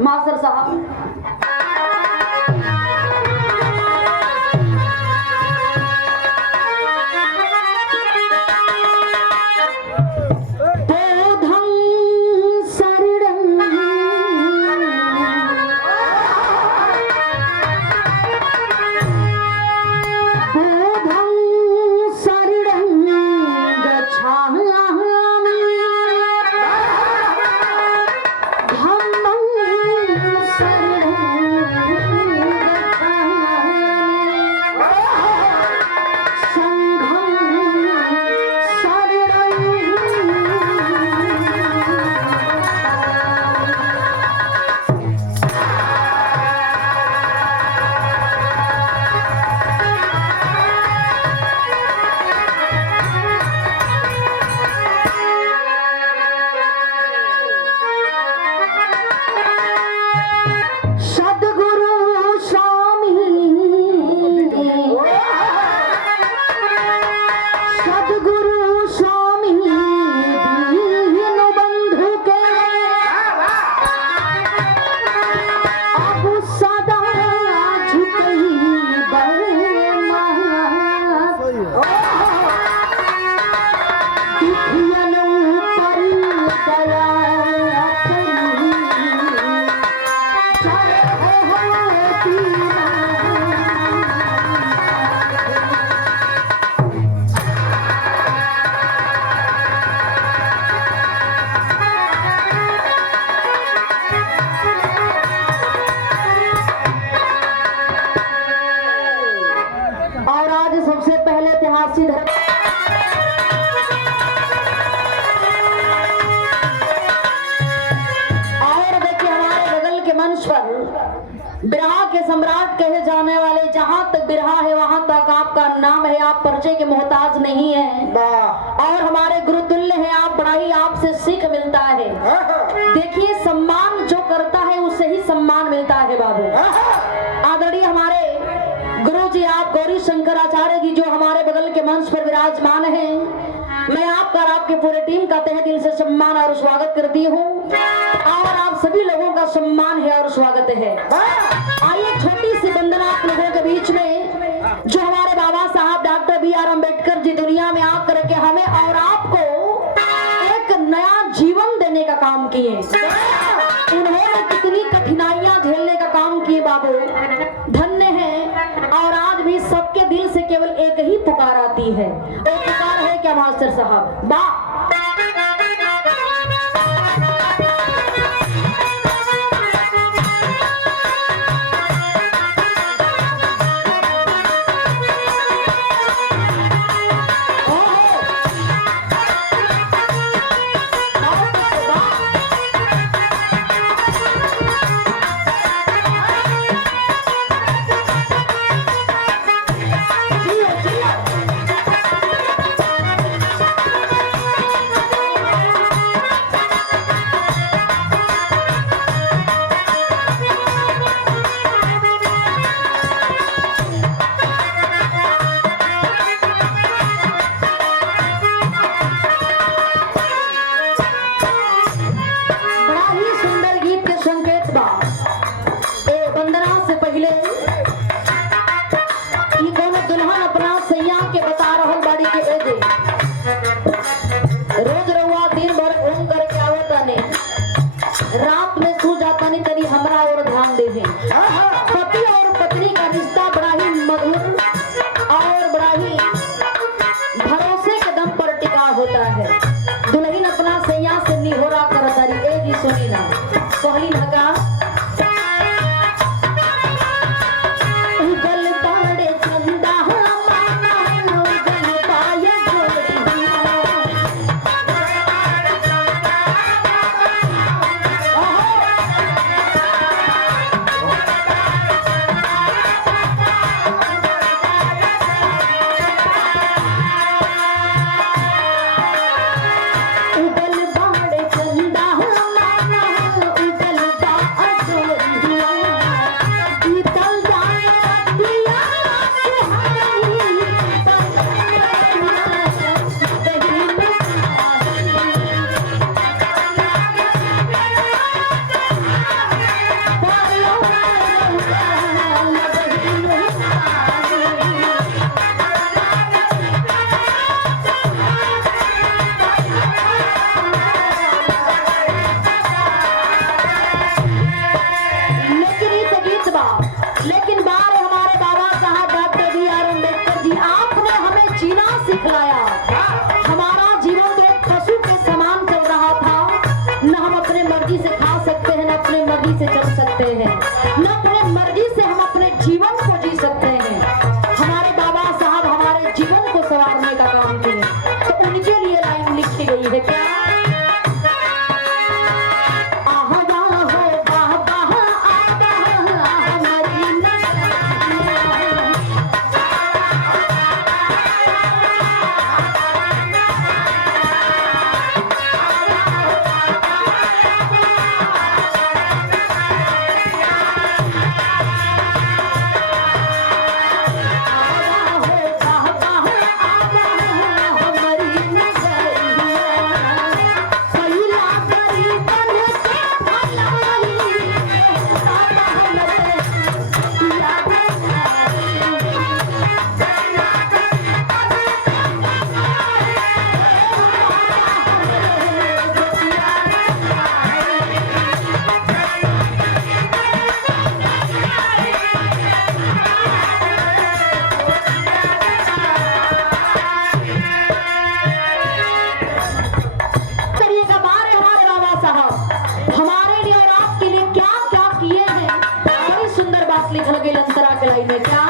Master साहब। बिरहा के सम्राट कहे जाने वाले, जहाँ तक बिरहा है वहाँ तक आपका नाम है, आप परिचय के मोहताज नहीं है और हमारे गुरुतुल्य हैं आप, बड़ा ही आपसे सीख मिलता है। देखिए सम्मान जो करता है उससे ही सम्मान मिलता है बाबू। आदरणीय हमारे गुरु जी आप गौरी शंकराचार्य जी जो हमारे बगल के मंच पर विराजमान हैं, मैं आपका और आपके पूरे टीम का तहे दिल से सम्मान और स्वागत करती हूँ और आप सभी लोगों का सम्मान है और स्वागत है। आइए छोटी सी वंदना आप लोगों के बीच में, जो हमारे बाबा साहब डॉक्टर B.R. अम्बेडकर जी दुनिया में आकर के हमें और आपको एक नया जीवन देने का काम किए। उन्होंने कितनी कठिनाइयां झेलने का काम किए बाबू, धन्य है। और आज भी सबके दिल से केवल एक ही पुकार आती है, वो पुकार है क्या मास्टर साहब? बा रात में सो जाता नहीं तनी हमरा और ध्यान दे दे। पति और पत्नी का रिश्ता बड़ा ही मधुर और बड़ा ही भरोसे के दम पर टिका होता है। दुल्हन अपना सैया से निहोरा कर तारी ए जी सुनी ना कहली ना का दिखलाया। हमारा जीवन तो एक पशु के समान चल रहा था, न हम अपने मर्जी से खा सकते हैं, न अपने मर्जी से चल सकते हैं, न अपने मर्जी से हम अपने जीवन को जी सकते हैं। हमारे बाबा साहब हमारे जीवन को संवारने का काम किए, तो उनके लिए लाइन लिखी गई है क्या? लिखल गई अंतरा के लाइन में क्या?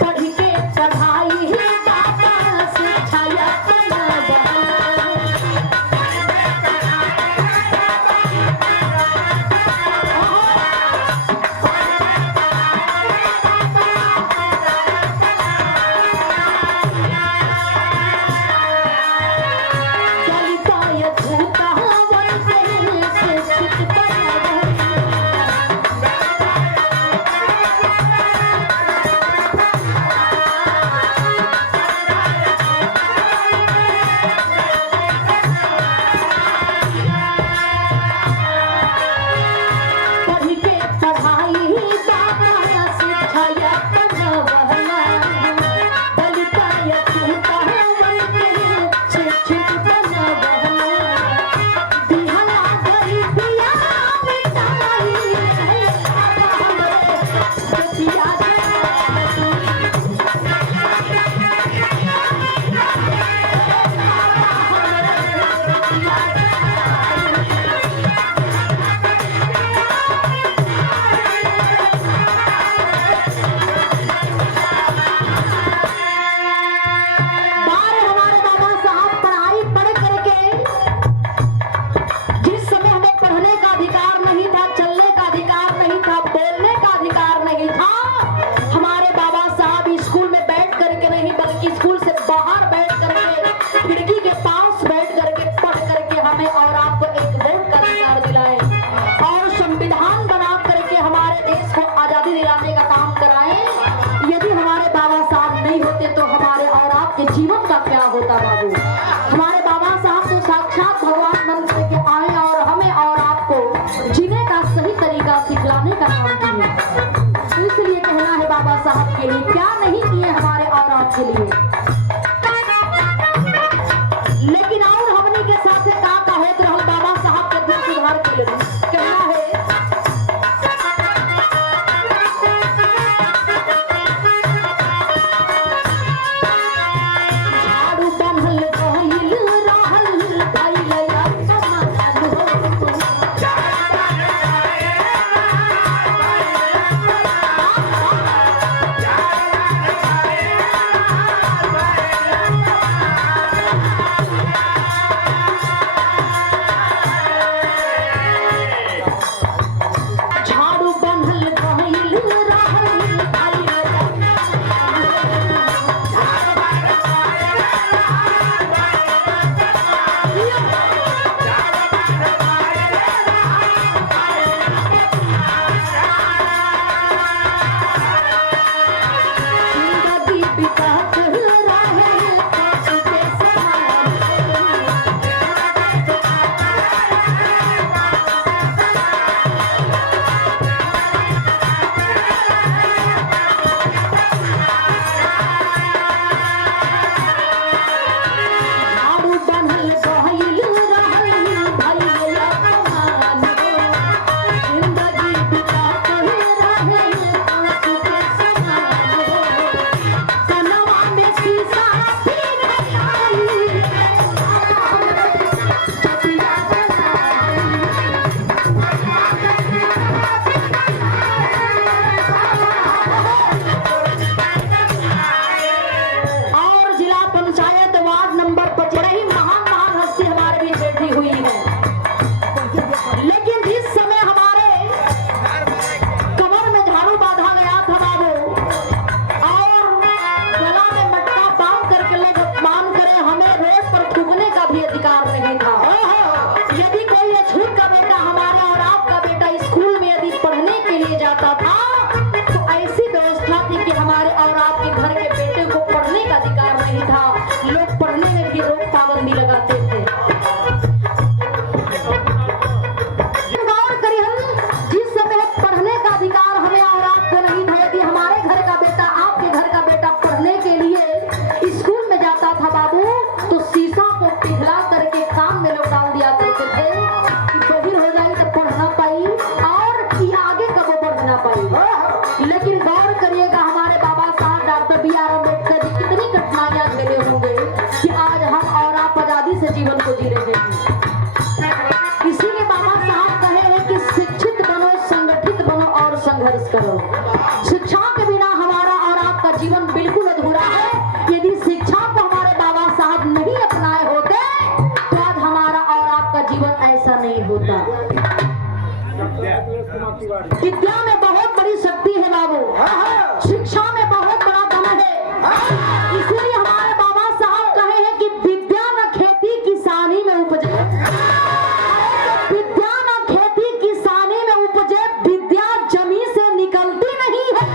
पढ़ के पढ़ाई बाबा सिखाया जीवन का क्या होता बाबू। हमारे बाबा साहब तो साक्षात भगवान मन के आए और हमें और आपको जीने का सही तरीका सिखलाने का काम किए। तो इसलिए कहना है बाबा साहब के लिए क्या नहीं किए हमारे और आपके लिए, लेकिन और हमने के साथ का होत रहल बाबा साहब के गुण सुधार के लिए कहना है। करो। शिक्षा के बिना हमारा और आपका जीवन बिल्कुल अधूरा है। यदि शिक्षा को हमारे बाबा साहब नहीं अपनाए होते तो आज हमारा और आपका जीवन ऐसा नहीं होता। विद्या में बहुत बड़ी शक्ति है बाबू, शिक्षा में बहुत बड़ा दम है। इसीलिए हमारे बाबा साहब कहे हैं कि विद्या न खेती किसानी में उपजे, विद्या न खेती किसानी में उपजे, विद्या जमीन से निकलती नहीं है।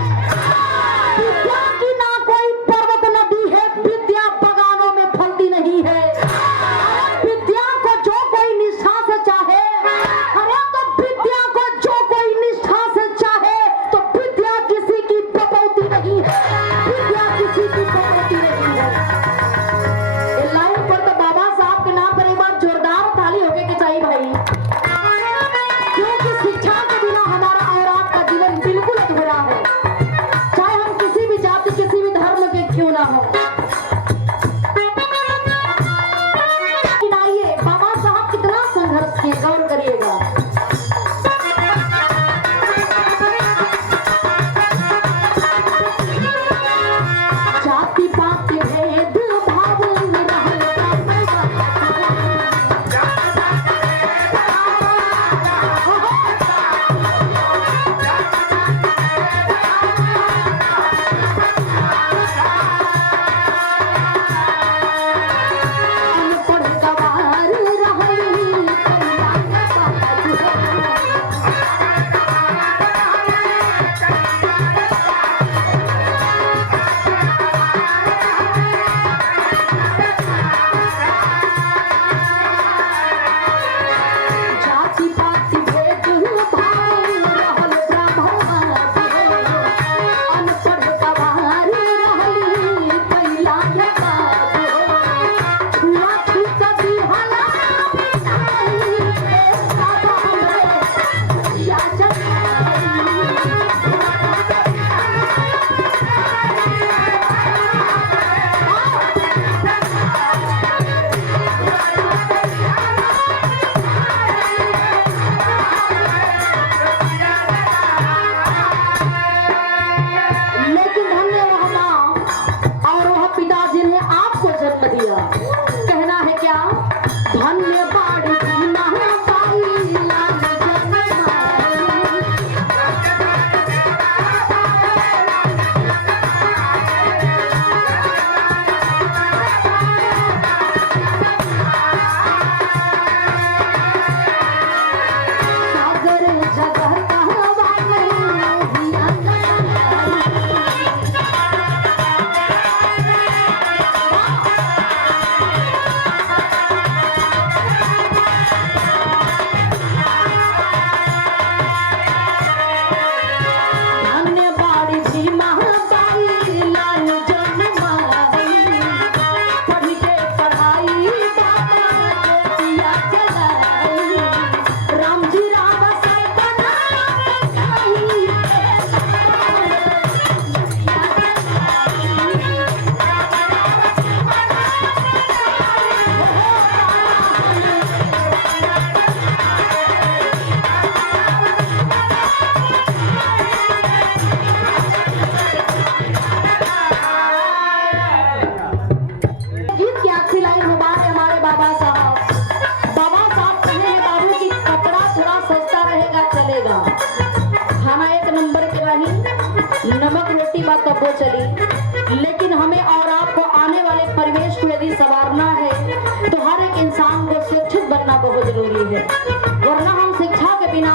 विद्या की ना कोई पर्वत नदी है, विद्या बगानों में फलती नहीं है। विद्या को जो कोई निष्ठा से चाहे, अरे तो विद्या को जो कोई निष्ठा से चाहे तो विद्या किसी की बपौती नहीं है, विद्या किसी की बपौती नहीं है। इस लाइन पर तो बाबा साहब के नाम पर एक बार जोरदार ताली होके के चाहिए भाई, क्योंकि शिक्षा के बिना हमारा और आपका जीवन बिल्कुल अधूरा है, चाहे हम किसी भी जाति किसी भी धर्म के क्यों ना हो। आइए बाबा साहब कितना संघर्ष किए, गौर करिएगा। जाति पात भेद भाव निरहल अनपढ़ गवार रहल जाति पात भेद भाव रहल ब्राह्मण अनपढ़ गवार रहल पहिला बात हुआ छूट दिहला या लेकिन धन्य वह माँ और वह पिता जिन्हें आपको जन्म दिया। कहना है क्या, धन्य बाड़ी की महाबाई लाल जन्माई। सागर जगह कहवाई हिया धन्य बाड़ी की महाबाई लाल जन्माई। पढ़ के पढ़ाई बाबा ज्योतिया जलाई। राम जी राम से बनावे खाई गीत की आखिरी लाइन मुबारक है हमारे बाबा साहब। बाबा साहब कहे हैं बाबू की कपड़ा थोड़ा सस्ता रहेगा चलेगा, खाना एक नंबर के रही, नमक रोटी बात तब वो चली, लेकिन हमें और आपको आने वाले परिवेश को यदि संवारना है तो हर एक इंसान को शिक्षित बनना बहुत जरूरी है, वरना हम शिक्षा के बिना